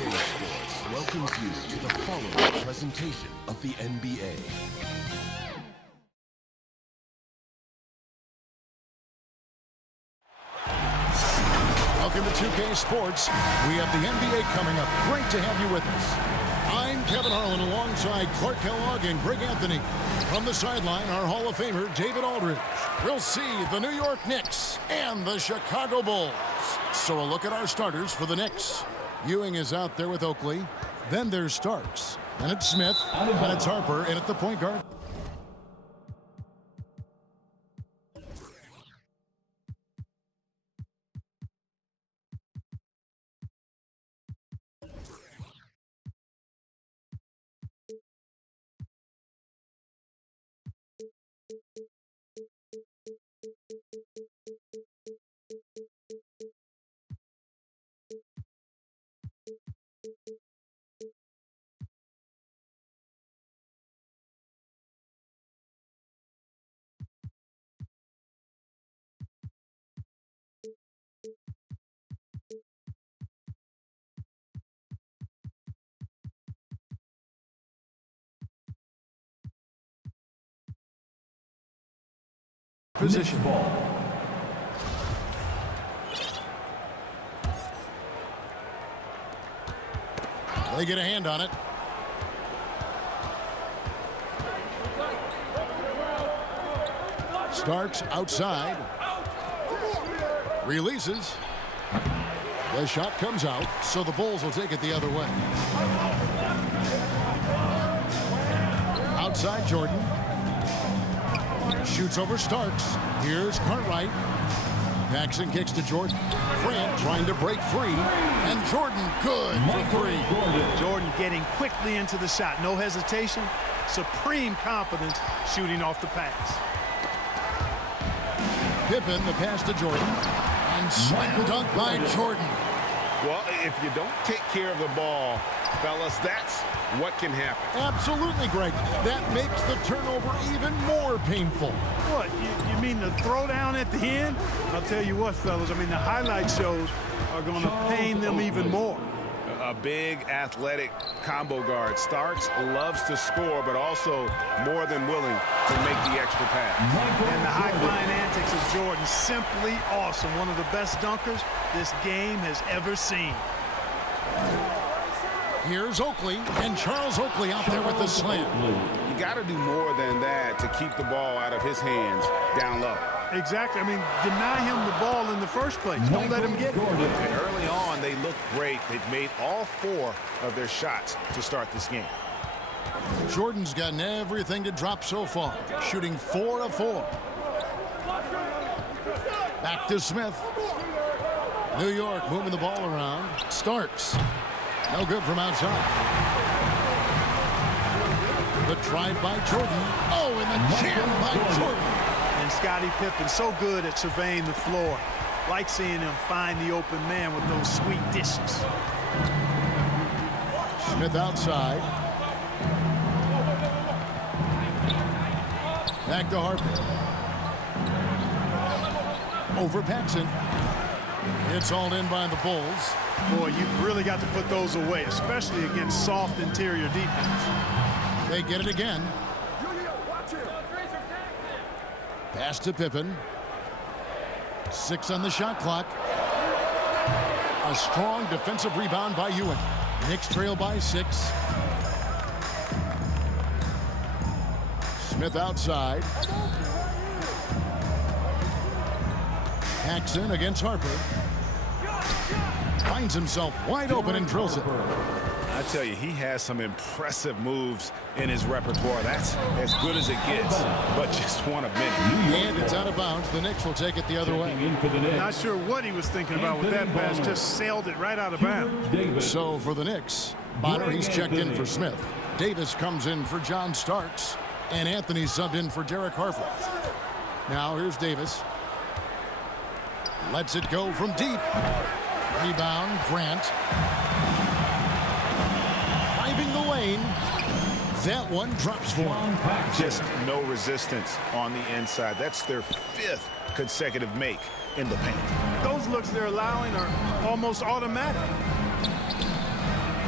G.O.A.T Sports welcomes you to the following presentation of the NBA. Welcome to 2K Sports. We have the NBA coming up. Great to have you with us. I'm Kevin Harlan alongside Clark Kellogg and Greg Anthony. From the sideline, our Hall of Famer, David Aldridge. We'll see the New York Knicks and the Chicago Bulls. So a look at our starters for the Knicks. Ewing is out there with Oakley. Then there's Starks. Then it's Smith. Then it's Harper in at the point guard. Position ball. They get a hand on it. Starks outside. Releases. The shot comes out, so the Bulls will take it the other way. Outside Jordan. Shoots over Starks. Here's Cartwright. Paxson kicks to Jordan. Grant trying to break free. And Jordan good for three. Jordan getting quickly into the shot. No hesitation. Supreme confidence shooting off the pass. Pippen, the pass to Jordan. And slam dunk by Jordan. Well, if you don't take care of the ball, fellas, that's what can happen. Absolutely, Greg. That makes the turnover even more painful. What, you mean the throwdown at the end? I'll tell you what, fellas, I mean, the highlight shows are going to pain them even more. A big, athletic combo guard. Starks loves to score, but also more than willing to make the extra pass. And the high-flying antics of Jordan, simply awesome. One of the best dunkers this game has ever seen. Here's Oakley, and Charles Oakley out there with the slam. You got to do more than that to keep the ball out of his hands down low. Exactly. I mean, deny him the ball in the first place. Don't let him get it. And early on, they look great. They've made all 4 of their shots to start this game. Jordan's gotten everything to drop so far, shooting 4 of 4. Back to Smith. New York moving the ball around. Starks. No good from outside. The drive by Jordan. Oh, and the jam by Jordan. And Scottie Pippen so good at surveying the floor. Like seeing him find the open man with those sweet dishes. Smith outside. Back to Harper. Over Paxson. It's all in by the Bulls. Boy, you've really got to put those away, especially against soft interior defense. They get it again. Pass to Pippen. 6 on the shot clock. A strong defensive rebound by Ewing. Knicks trail by 6. Smith outside. Paxson against Harper. Finds himself wide open and drills it. I tell you, he has some impressive moves in his repertoire. That's as good as it gets, but just one of many. And it's out of bounds. The Knicks will take it the other way. Not sure what he was thinking about with that pass. Just sailed it right out of bounds. So for the Knicks, Bonner, he's checked in for Smith. Davis comes in for John Starks. And Anthony subbed in for Derek Harper. Now here's Davis. Lets it go from deep. Rebound, Grant. Driving the lane. That one drops for him. Just no resistance on the inside. That's their 5th consecutive make in the paint. Those looks they're allowing are almost automatic.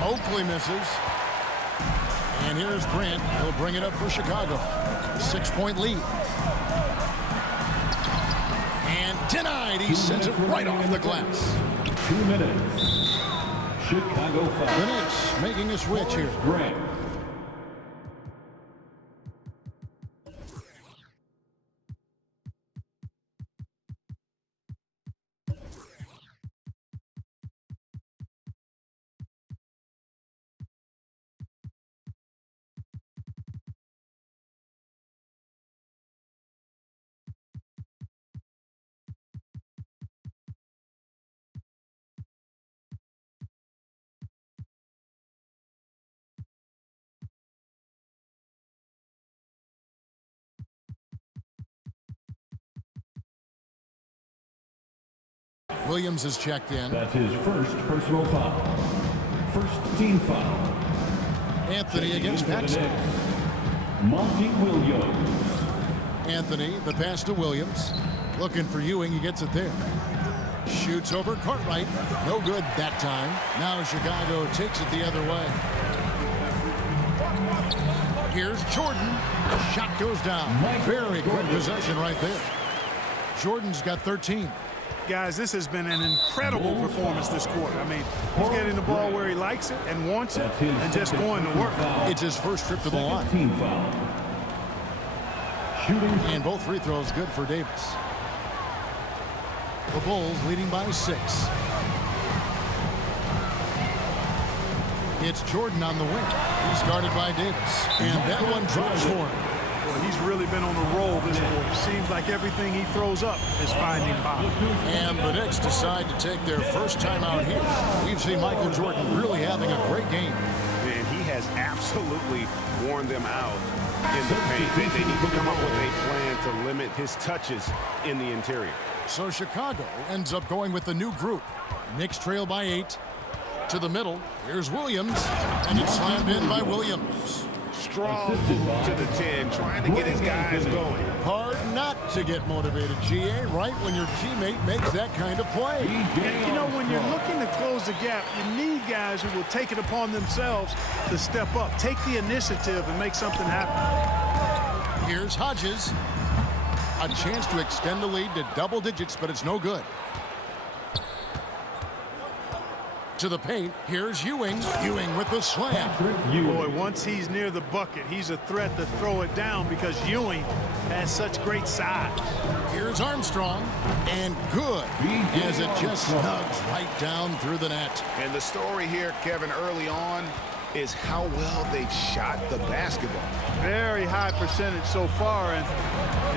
Oakley misses. And here's Grant. He'll bring it up for Chicago. 6-point lead. And denied. He sends it right off the glass. 2 minutes. Chicago foul. The Knicks making a switch here. Grant. Williams is checked in. That's his first personal foul. First team foul. Anthony against Paxson. Monty Williams. Anthony, the pass to Williams. Looking for Ewing. He gets it there. Shoots over Cartwright. No good that time. Now Chicago takes it the other way. Here's Jordan. Shot goes down. Very good possession right there. Jordan's got 13. Guys, this has been an incredible performance this quarter. I mean, he's getting the ball where he likes it and wants it and just going to work. It's his first trip to the line. Team foul. Shooting. And both free throws good for Davis. The Bulls leading by 6. It's Jordan on the wing. He's guarded by Davis. And that one drops for him. Well, he's really been on a roll this quarter. Seems like everything he throws up is finding bottom. And the Knicks decide to take their first time out here. We've seen Michael Jordan really having a great game. And he has absolutely worn them out in the paint. They need to come up with a plan to limit his touches in the interior. So Chicago ends up going with the new group. Knicks trail by 8. To the middle, here's Williams. And it's slammed in by Williams. Strong to the 10, trying to get his guys going. Hard not to get motivated, G.A., right when your teammate makes that kind of play. Yeah, you know, when you're looking to close the gap, you need guys who will take it upon themselves to step up, take the initiative, and make something happen. Here's Hodges. A chance to extend the lead to double digits, but it's no good. To the paint, here's Ewing. Ewing with the slam. Boy, once he's near the bucket, he's a threat to throw it down because Ewing has such great size. Here's Armstrong, and good, as it just snugs right down through the net. And the story here, Kevin, early on, is how well they've shot the basketball. Very high percentage so far, and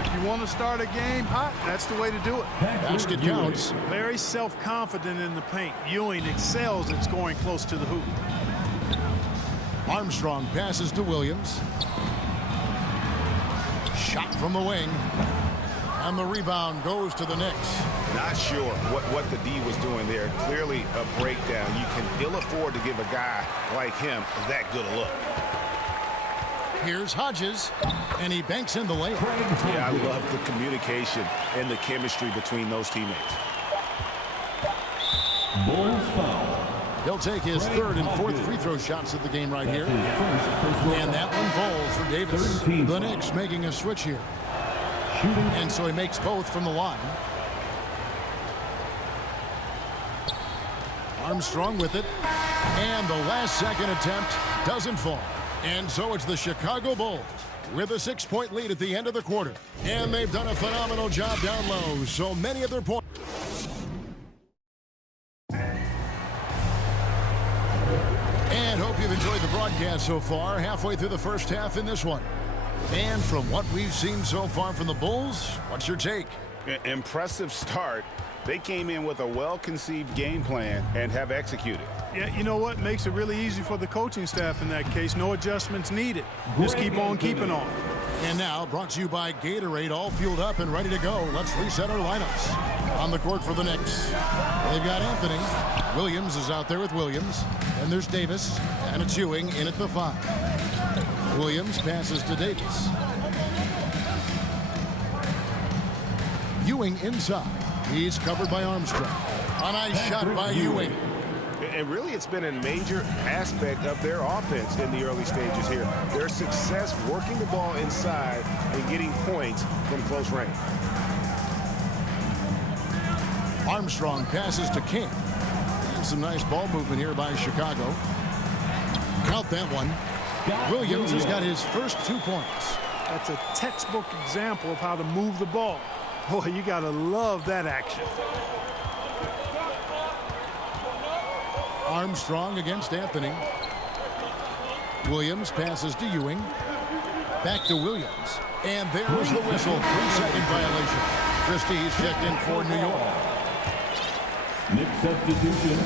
if you want to start a game hot, that's the way to do it. Basket counts. Very self-confident in the paint. Ewing excels at scoring close to the hoop. Armstrong passes to Williams. Shot from the wing. And the rebound goes to the Knicks. Not sure what the D was doing there. Clearly a breakdown. You can ill afford to give a guy like him that good a look. Here's Hodges, and he banks in the layup. Yeah, I love the communication and the chemistry between those teammates. Bulls foul. He'll take his third and fourth free throw shots of the game right here. And that one falls for Davis. The Knicks making a switch here. And so he makes both from the line. Armstrong with it. And the last second attempt doesn't fall. And so it's the Chicago Bulls with a 6-point lead at the end of the quarter. And they've done a phenomenal job down low. So many of their points. And hope you've enjoyed the broadcast so far. Halfway through the first half in this one. And from what we've seen so far from the Bulls, what's your take? Impressive start. They came in with a well-conceived game plan and have executed. Yeah, you know what? Makes it really easy for the coaching staff in that case. No adjustments needed. Just keep on keeping on. And now, brought to you by Gatorade, all fueled up and ready to go. Let's reset our lineups. On the court for the Knicks, they've got Anthony. Williams is out there with Williams. And there's Davis. And it's Ewing in at the 5. Williams passes to Davis. Ewing inside. He's covered by Armstrong. A nice shot by Ewing. And really, it's been a major aspect of their offense in the early stages here. Their success working the ball inside and getting points from close range. Armstrong passes to King. And some nice ball movement here by Chicago. Count that one. Williams has got his first 2 points. That's a textbook example of how to move the ball. Boy, you got to love that action. Armstrong against Anthony. Williams passes to Ewing. Back to Williams. And there's the whistle. 3-second violation. Christie's checked in for New York. Next substitution,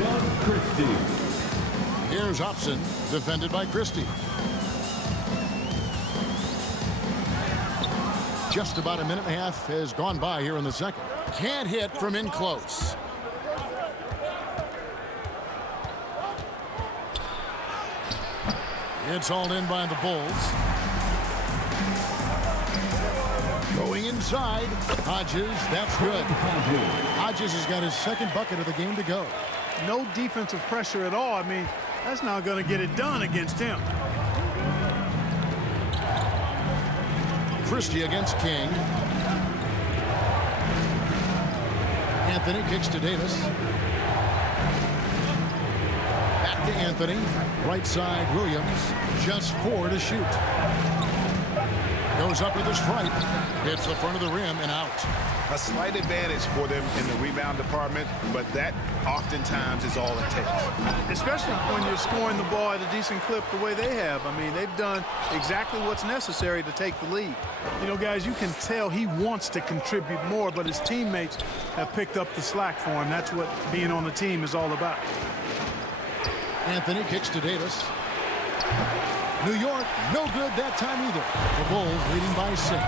Doug Christie. Here's Hobson, defended by Christie. Just about a minute and a half has gone by here in the second. Can't hit from in close. It's hauled in by the Bulls. Going inside. Hodges, that's good. Hodges has got his second bucket of the game to go. No defensive pressure at all. I mean, that's not going to get it done against him. Christie against King. Anthony kicks to Davis. Back to Anthony. Right side, Williams. Just 4 to shoot. Goes up with a stripe. Hits the front of the rim and out. A slight advantage for them in the rebound department, but that oftentimes is all it takes. Especially when you're scoring the ball at a decent clip the way they have. I mean, they've done exactly what's necessary to take the lead. You know, guys, you can tell he wants to contribute more, but his teammates have picked up the slack for him. That's what being on the team is all about. Anthony kicks to Davis. New York, no good that time either. The Bulls leading by 6.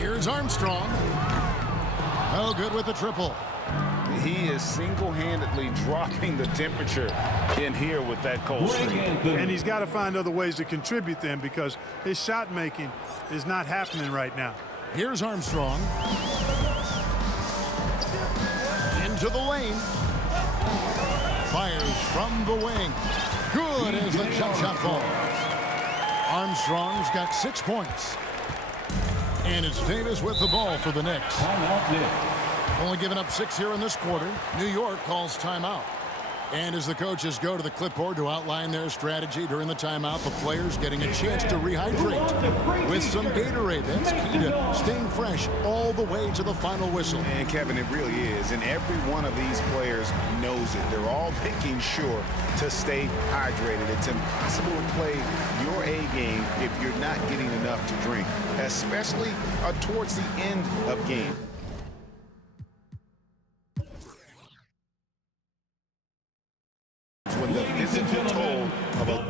Here's Armstrong. No good with the triple. He is single-handedly dropping the temperature in here with that cold streak. And he's got to find other ways to contribute then, because his shot making is not happening right now. Here's Armstrong. Into the lane. Fires from the wing. Good as the jump shot falls. Armstrong's got 6 points. And it's Davis with the ball for the Knicks. Timeout Knicks. Only giving up 6 here in this quarter. New York calls timeout. And as the coaches go to the clipboard to outline their strategy during the timeout, the players getting a chance to rehydrate with some Gatorade. That's key to staying fresh all the way to the final whistle. And Kevin, it really is. And every one of these players knows it. They're all making sure to stay hydrated. It's impossible to play your A game if you're not getting enough to drink, especially towards the end of game. When the physical toll of a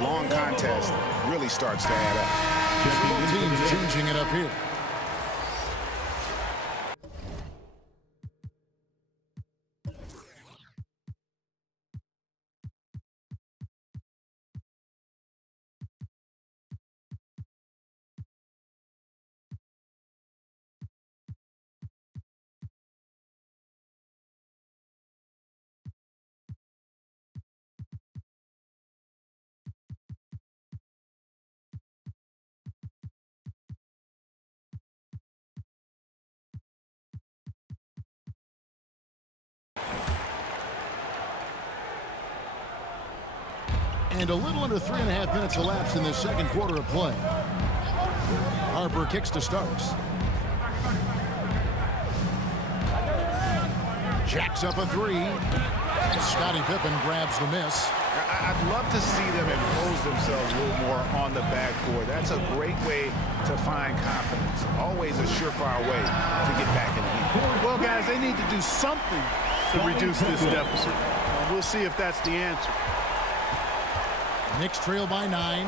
long contest really starts to add up. Both teams changing it up here. And a little under 3.5 minutes elapsed in the second quarter of play. Harper kicks to Starks. Jacks up a 3. Scottie Pippen grabs the miss. I'd love to see them impose themselves a little more on the backcourt. That's a great way to find confidence. Always a surefire way to get back in the game. Well, guys, they need to do something to reduce this deficit. We'll see if that's the answer. Knicks trail by 9.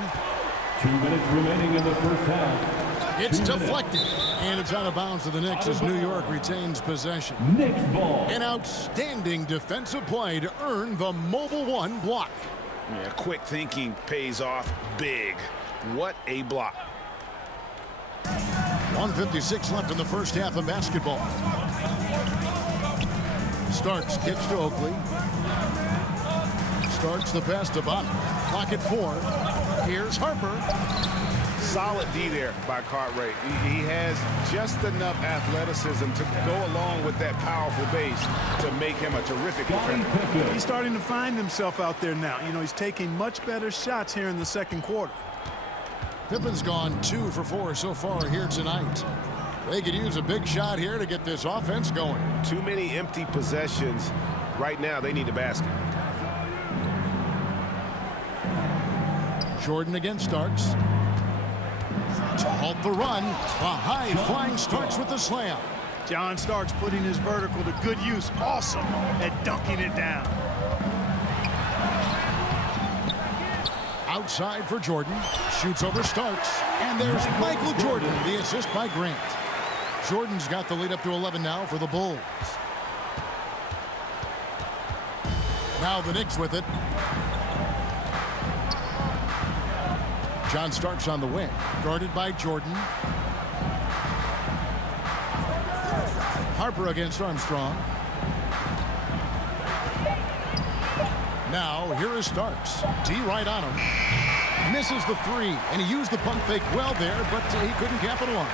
2 minutes remaining in the first half. It's deflected, and it's out of bounds to the Knicks as New York retains possession. Knicks ball. An outstanding defensive play to earn the Mobile One block. Yeah, quick thinking pays off big. What a block. 1:56 left in the first half of basketball. Starks kicks to Oakley. Starks the pass to Bottom. Clock at 4. Here's Harper. Solid D there by Cartwright. He has just enough athleticism to go along with that powerful base to make him a terrific defender. He's starting to find himself out there now. You know, he's taking much better shots here in the second quarter. Pippen's gone 2 for 4 so far here tonight. They could use a big shot here to get this offense going. Too many empty possessions. Right now, they need a basket. Jordan against Starks. To halt the run, a high-flying Starks with the slam. John Starks putting his vertical to good use. Awesome at dunking it down. Outside for Jordan. Shoots over Starks. And there's Michael Jordan, the assist by Grant. Jordan's got the lead up to 11 now for the Bulls. Now the Knicks with it. John Starks on the wing, guarded by Jordan. Harper against Armstrong. Now here is Starks. D right on him. Misses the 3, and he used the pump fake well there, but he couldn't capitalize.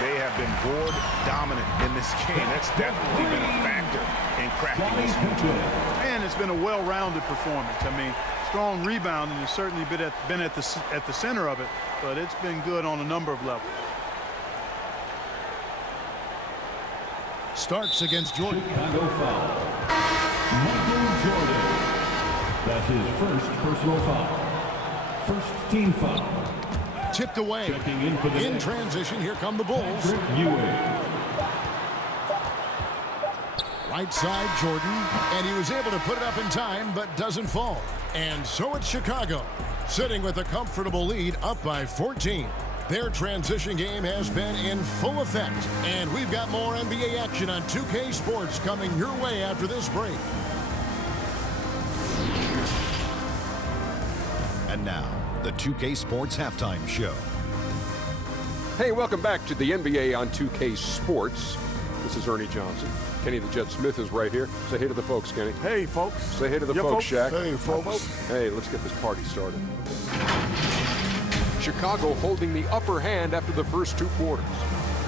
They have been board dominant in this game. That's definitely been a factor in cracking this one. And it's been a well-rounded performance. I mean, strong rebounding has certainly been at the center of it, but it's been good on a number of levels. Starks against Jordan. Chicago foul. Michael Jordan. That's his first personal foul. First team foul. Tipped away. In transition, here come the Bulls. Right side, Jordan. And he was able to put it up in time, but doesn't fall. And so it's Chicago, sitting with a comfortable lead, up by 14. Their transition game has been in full effect. And we've got more NBA action on 2K Sports coming your way after this break. And now, the 2K Sports Halftime Show. Hey, welcome back to the NBA on 2K Sports. This is Ernie Johnson. Kenny the Jet Smith is right here. Say hey to the folks, Kenny. Hey, folks. Say hey to the folks, Shaq. Hey, folks. Hey, let's get this party started. Chicago holding the upper hand after the first 2 quarters.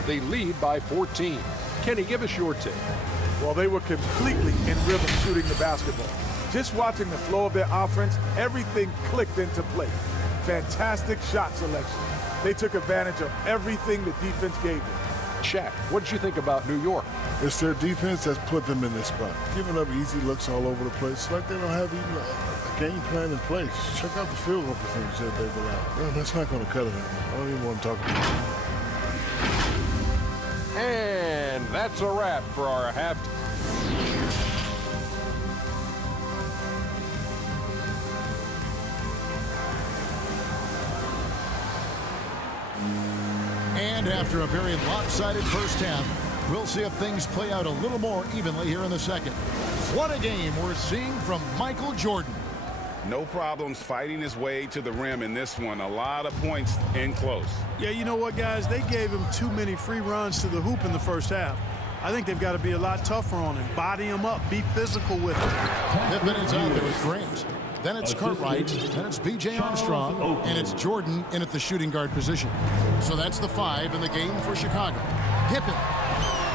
They lead by 14. Kenny, give us your take. Well, they were completely in rhythm shooting the basketball. Just watching the flow of their offense, everything clicked into place. Fantastic shot selection. They took advantage of everything the defense gave them. Shaq, what did you think about New York? It's their defense that's put them in this spot. Giving up easy looks all over the place. It's like they don't have even a game plan in place. Check out the field goal percentage that they've allowed. Well, that's not going to cut it anymore. I don't even want to talk about it. And that's a wrap for our half. And after a very lopsided first half, we'll see if things play out a little more evenly here in the second. What a game we're seeing from Michael Jordan. No problems fighting his way to the rim in this one. A lot of points in close. Yeah, you know what, guys? They gave him too many free runs to the hoop in the first half. I think they've got to be a lot tougher on him. Body him up. Be physical with him. Pippen is out there with Grant. Then it's Cartwright. Then it's B.J. Armstrong. And it's Jordan in at the shooting guard position. So that's the 5 in the game for Chicago. Pippen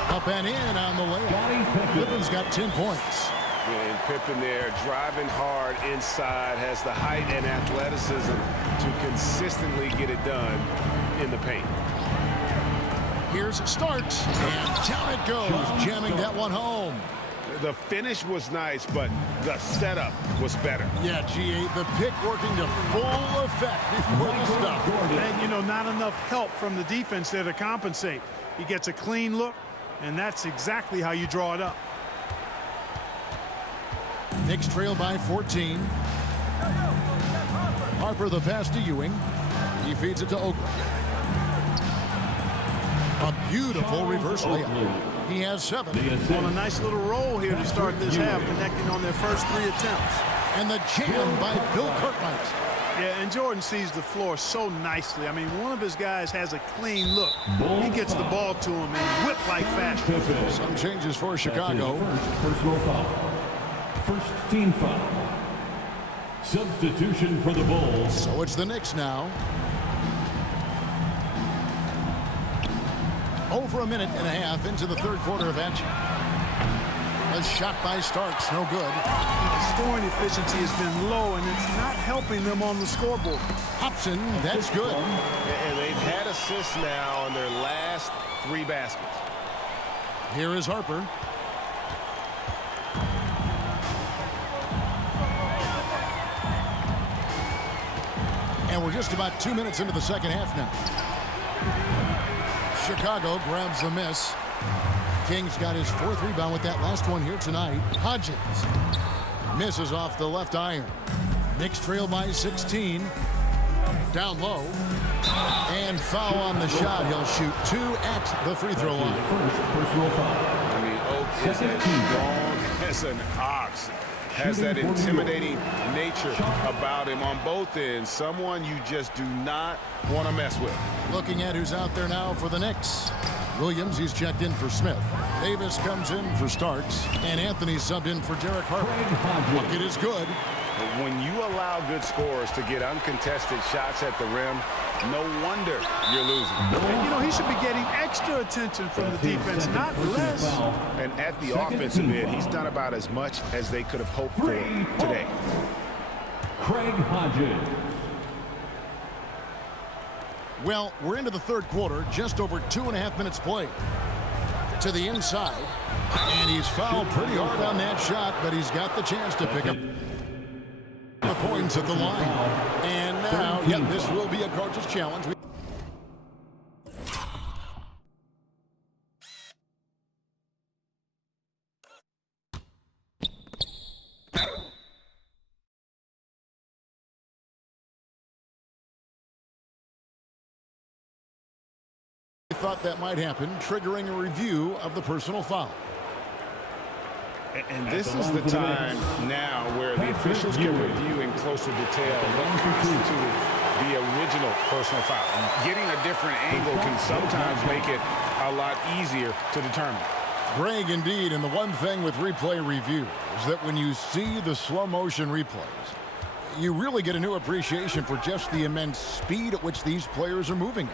up and in on the layup. Pippen's got 10 points. And Pippen there driving hard inside, has the height and athleticism to consistently get it done in the paint. Here's Starks, and down it goes, jamming that one home. The finish was nice, but the setup was better. Yeah, G.A., the pick working to full effect before the stuff. And, you know, not enough help from the defense there to compensate. He gets a clean look, and that's exactly how you draw it up. Knicks trail by 14. Harper the pass to Ewing. He feeds it to Oakley. A beautiful reverse layup. He has 7. On a nice little roll here to start this half, connecting on their first 3 attempts. And the jam by Bill Cartwright. Yeah, and Jordan sees the floor so nicely. I mean, one of his guys has a clean look. He gets the ball to him in whip-like fashion. Some changes for Chicago. First personal foul. First team foul. Substitution for the Bulls. So it's the Knicks now. Over a minute and a half into the third quarter of action. A shot by Starks, no good. The scoring efficiency has been low, and it's not helping them on the scoreboard. Hobson, that's good. And they've had assists now on their last 3 baskets. Here is Harper. And we're just about 2 minutes into the second half now. Chicago grabs the miss. Kings got his 4th rebound with that last one here tonight. Hodges misses off the left iron. Knicks trail by 16. Down low. And foul on the shot. He'll shoot 2 at the free throw line. First personal foul. I mean, Oak is as strong as an ox. Has that intimidating nature about him on both ends. Someone you just do not want to mess with. Looking at who's out there now for the Knicks. Williams, he's checked in for Smith. Davis comes in for Starks. And Anthony subbed in for Derek Harper. Bucket is good. When you allow good scorers to get uncontested shots at the rim, no wonder you're losing. And, you know, he should be getting extra attention from the defense, not less. And at the offensive end, he's done about as much as they could have hoped for today. Craig Hodges. Well, we're into the third quarter, just over 2.5 minutes played. To the inside, and he's fouled pretty hard on that shot, but he's got the chance to pick up the points at the line. And now, yep, this will be a coach's challenge. Thought that might happen, triggering a review of the personal foul. And this is the time now where the officials can review in closer detail what constituted the original personal foul. Getting a different angle can sometimes make it a lot easier to determine. Greg, indeed, and the one thing with replay review is that when you see the slow motion replays, you really get a new appreciation for just the immense speed at which these players are moving at.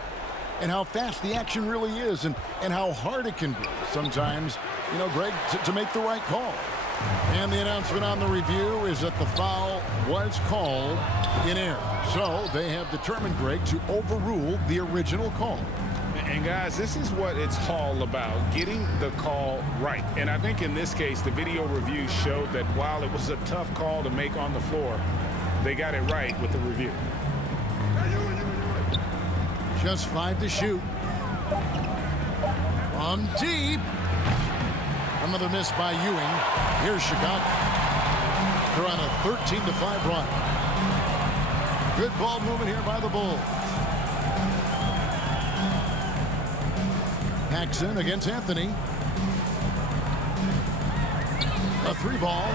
And how fast the action really is, and how hard it can be sometimes, you know, Greg, to make the right call. And the announcement on the review is that the foul was called in error. So they have determined, Greg, to overrule the original call. And guys, this is what it's all about, getting the call right. And I think in this case, the video review showed that while it was a tough call to make on the floor, they got it right with the review. Just 5 to shoot. From deep. Another miss by Ewing. Here's Chicago. They're on a 13-5 run. Good ball movement here by the Bulls. Paxson against Anthony. A 3 ball.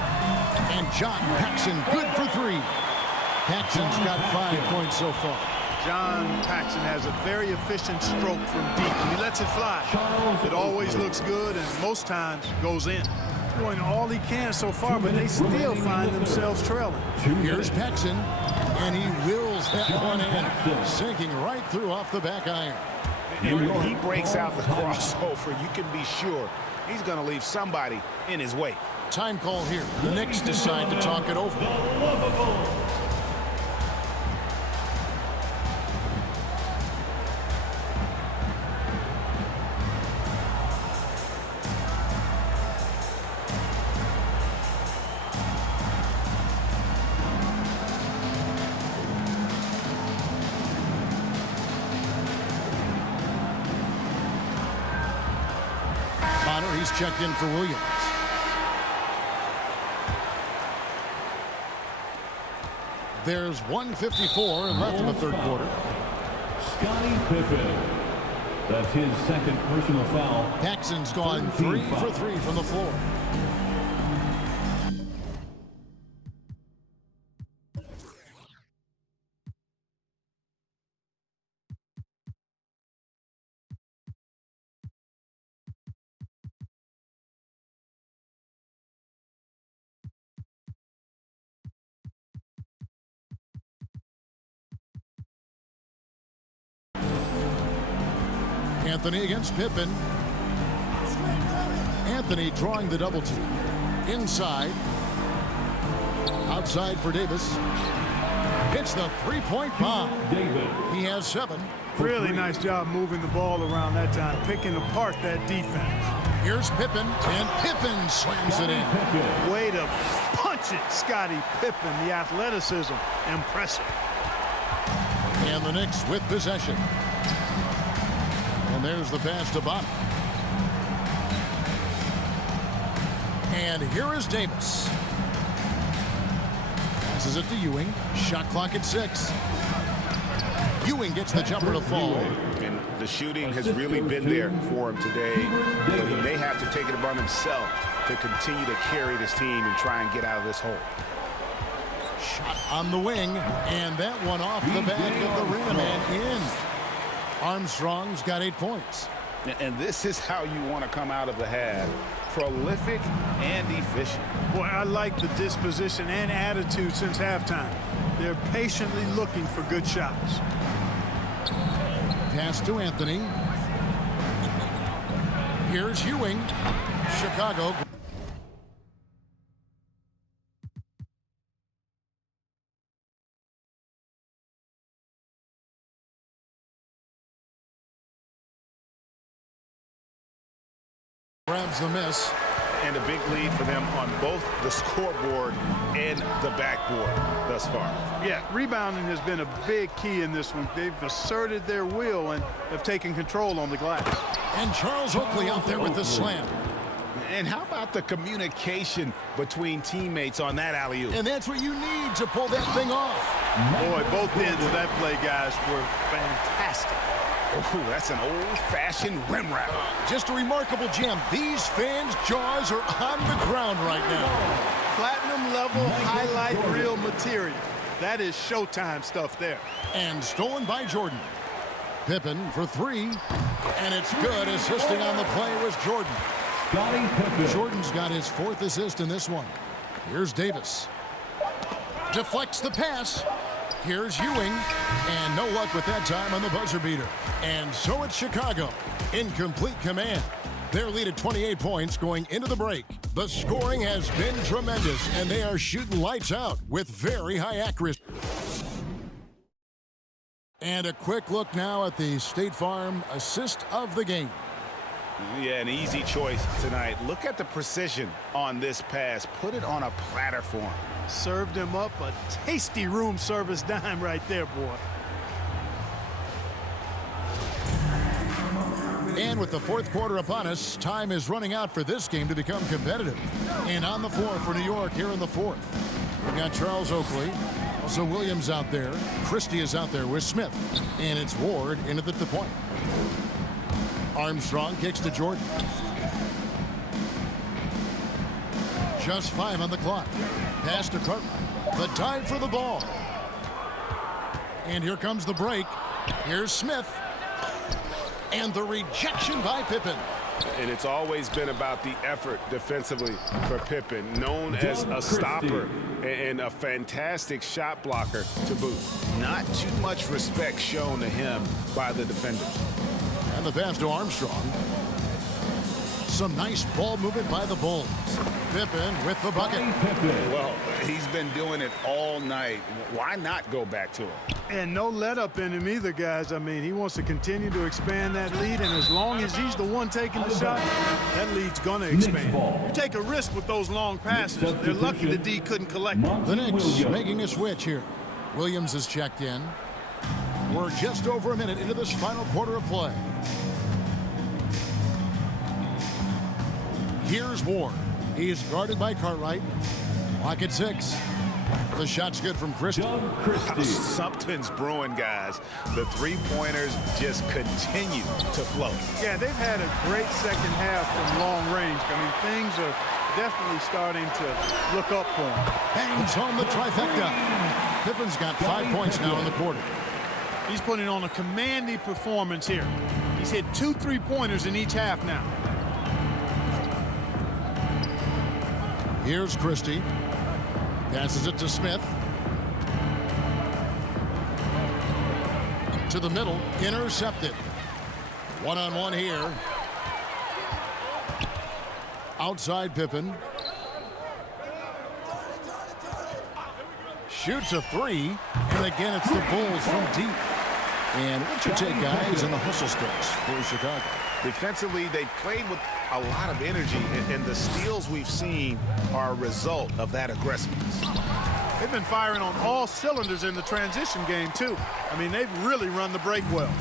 And John Paxson good for 3. Paxson's got 5 points so far. John Paxson has a very efficient stroke from deep. He lets it fly. It always looks good and most times goes in. Doing all he can so far, but they still find themselves trailing. Here's Paxson, and he wills that one in, sinking right through off the back iron. And when he breaks out the crossover, you can be sure he's going to leave somebody in his way. Time call here. The Knicks decide to talk it over. He's checked in for Williams. There's 1:54 left in the third quarter. Scottie Pippen. That's his second personal foul. Paxson's gone 3 for 3 from the floor. Anthony against Pippen. Anthony drawing the double team. Inside. Outside for Davis. Hits the three-point bomb. He has 7. Really nice job moving the ball around that time, picking apart that defense. Here's Pippen, and Pippen slams it in. Way to punch it, Scottie Pippen. The athleticism, impressive. And the Knicks with possession. And there's the pass to Bonner. And here is Davis. Passes it to Ewing. Shot clock at 6. Ewing gets the jumper to fall. And the shooting has really been there for him today. But he may have to take it upon himself to continue to carry this team and try and get out of this hole. Shot on the wing, and that one off the back of the rim and in. Armstrong's got 8 points. And this is how you want to come out of the half. Prolific and efficient. Boy, I like the disposition and attitude since halftime. They're patiently looking for good shots. Pass to Anthony. Here's Ewing. Chicago. Grabs the miss. And a big lead for them on both the scoreboard and the backboard thus far. Yeah, rebounding has been a big key in this one. They've asserted their will and have taken control on the glass. And Charles Oakley out there with the slam. And how about the communication between teammates on that alley-oop? And that's what you need to pull that thing off. Boy, both ends of that play, guys, were fantastic. Oh, that's an old-fashioned rim wrap. Just a remarkable gem. These fans' jaws are on the ground right now. Platinum level highlight reel material. That is Showtime stuff there. And stolen by Jordan. Pippen for 3. And it's good. Assisting on the play was Jordan. Jordan's got his 4th assist in this one. Here's Davis. Deflects the pass. Here's Ewing, and no luck with that time on the buzzer beater. And so it's Chicago in complete command. Their lead at 28 points going into the break. The scoring has been tremendous, and they are shooting lights out with very high accuracy. And a quick look now at the State Farm assist of the game. Yeah, an easy choice tonight. Look at the precision on this pass. Put it on a platter for him. Served him up a tasty room service dime right there, boy. And with the 4th quarter upon us, time is running out for this game to become competitive. And on the floor for New York here in the 4th. We've got Charles Oakley. Also Williams out there. Christie is out there with Smith. And it's Ward into the point. Armstrong kicks to Jordan. Just 5 on the clock. Pass to Cartwright. The dive for the ball. And here comes the break. Here's Smith. And the rejection by Pippen. And it's always been about the effort defensively for Pippen, known as a stopper and a fantastic shot blocker to boot. Not too much respect shown to him by the defenders. And the pass to Armstrong. Some nice ball movement by the Bulls. Pippen with the bucket. Well, he's been doing it all night. Why not go back to him? And no let up in him either, guys. I mean, he wants to continue to expand that lead, and as long as he's the one taking the shot, that lead's going to expand. You take a risk with those long passes. They're lucky the D couldn't collect them. The Knicks making a switch here. Williams is checked in. We're just over a minute into this final quarter of play. Here's Ward. He is guarded by Cartwright. Clock at 6. The shot's good from Christie. Something's brewing, guys. The three-pointers just continue to flow. Yeah, they've had a great second half from long range. I mean, things are definitely starting to look up for him. Bangs home the trifecta. Pippen's got 5 points now in the quarter. He's putting on a commanding performance here. He's hit 2 3-pointers in each half now. Here's Christie. Passes it to Smith. To the middle. Intercepted. One-on-one here. Outside Pippen. Shoots a three. And again, it's the Bulls from deep. And what's your take, guys, in the hustle sticks for Chicago? Defensively, they played with a lot of energy, and the steals we've seen are a result of that aggressiveness. They've been firing on all cylinders in the transition game, too. I mean, they've really run the break well.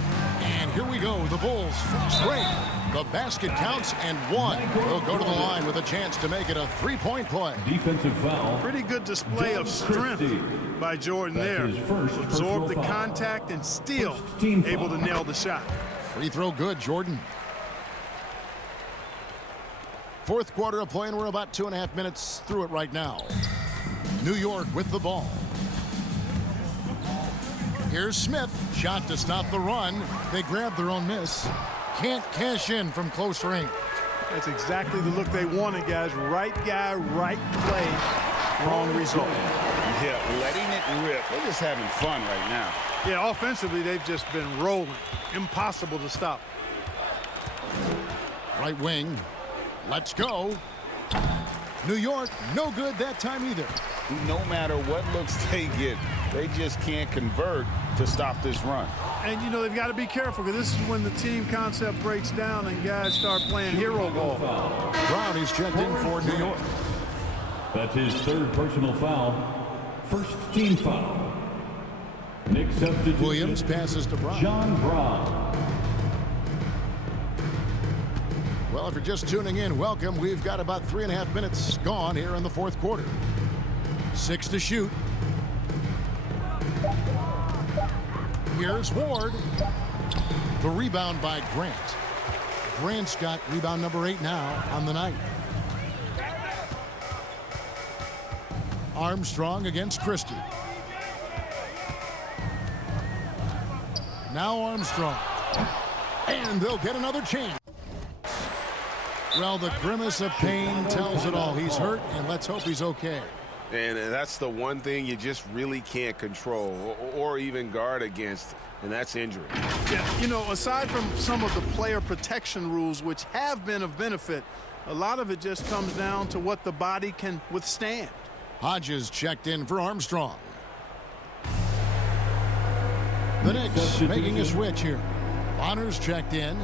And here we go, the Bulls fast break. The basket counts and one. Will go to the line with a chance to make it a three-point play. Defensive foul. Pretty good display of strength by Jordan there. Absorbed the contact and still able to nail the shot. Free throw good, Jordan. Fourth quarter of play, and we're about 2.5 minutes through it right now. New York with the ball. Here's Smith. Shot to stop the run. They grab their own miss. Can't cash in from close range. That's exactly the look they wanted, guys. Right guy, right play, wrong result. Yeah, letting it rip. They're just having fun right now. Yeah, offensively, they've just been rolling. Impossible to stop. Right wing. Let's go. New York, no good that time either. No matter what looks they get, they just can't convert to stop this run. And, you know, they've got to be careful because this is when the team concept breaks down and guys start playing hero ball. Brown is checked in for New York. That's his third personal foul. First team foul. Nick substitution. Williams passes to Brown. John Brown. Well, if you're just tuning in, welcome. We've got about 3.5 minutes gone here in the fourth quarter. 6 to shoot. Here's Ward. The rebound by Grant. Grant's got rebound number 8 now on the night. Armstrong against Christie. Now Armstrong. And they'll get another change. Well, the grimace of pain tells it all. He's hurt, and let's hope he's okay. And that's the one thing you just really can't control or even guard against, and that's injury. Yeah, you know, aside from some of the player protection rules, which have been of benefit, a lot of it just comes down to what the body can withstand. Hodges checked in for Armstrong. The Knicks making a switch here. Bonner's checked in.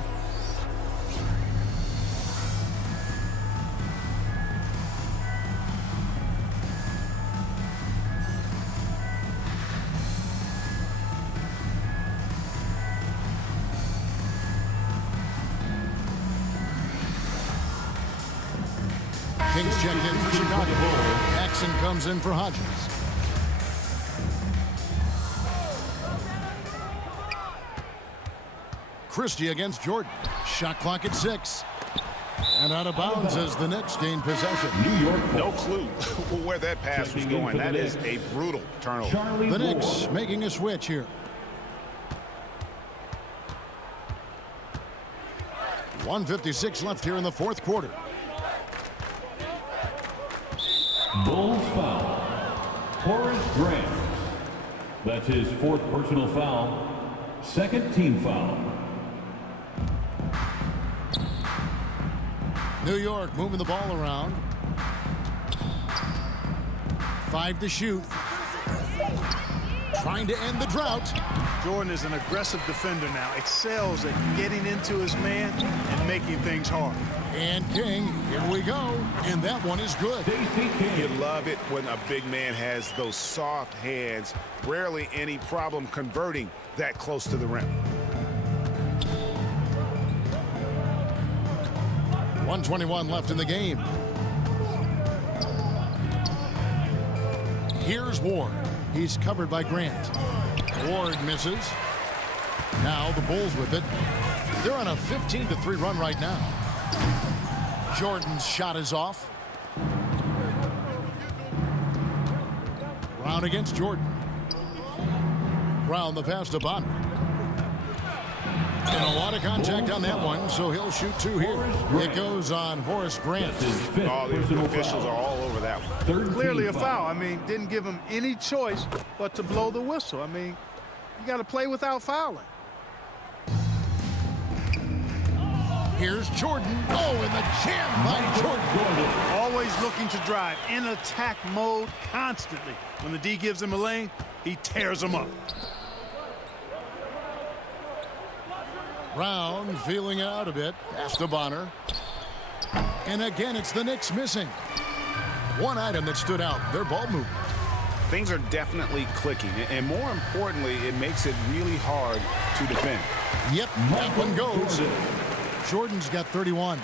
Kings checked in for Chicago. Jackson comes in for Hodges. Christie against Jordan. Shot clock at 6. And out of bounds as the Knicks gain possession. New York. No clue where that pass was going. That is a brutal turnover. The Knicks making a switch here. .156 left here in the fourth quarter. Bulls foul. Horace Grant. That's his fourth personal foul. Second team foul. New York moving the ball around. 5 to shoot. Trying to end the drought. Jordan is an aggressive defender now. Excels at getting into his man and making things hard. And King, here we go. And that one is good. You love it when a big man has those soft hands. Rarely any problem converting that close to the rim. 1:21 left in the game. Here's Ward. He's covered by Grant. Ward misses. Now the Bulls with it. They're on a 15-3 run right now. Jordan's shot is off. Brown against Jordan. Brown the pass to Bonner. And a lot of contact on that one, so he'll shoot 2 here. It goes on Horace Grant. All the officials are all over that one. Clearly a foul. I mean, didn't give him any choice but to blow the whistle. I mean, you got to play without fouling. Here's Jordan. Oh, and the jam by Jordan. Always looking to drive in attack mode constantly. When the D gives him a lane, he tears them up. Brown feeling it out a bit. Pass to Bonner. And again, it's the Knicks missing. One item that stood out, their ball movement. Things are definitely clicking, and more importantly, it makes it really hard to defend. Yep, that one goes. Jordan's got 31.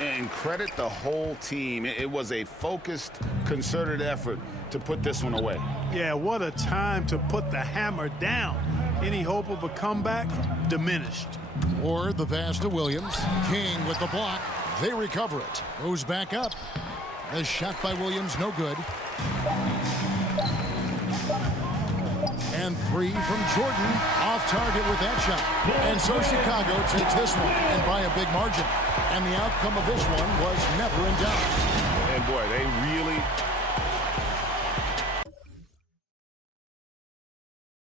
And credit the whole team. It was a focused, concerted effort to put this one away. Yeah, what a time to put the hammer down. Any hope of a comeback diminished. Or the pass to Williams. King with the block. They recover it. Goes back up. The shot by Williams, no good. And three from Jordan. Off target with that shot. And so Chicago takes this one, and by a big margin. And the outcome of this one was never in doubt. And boy, they really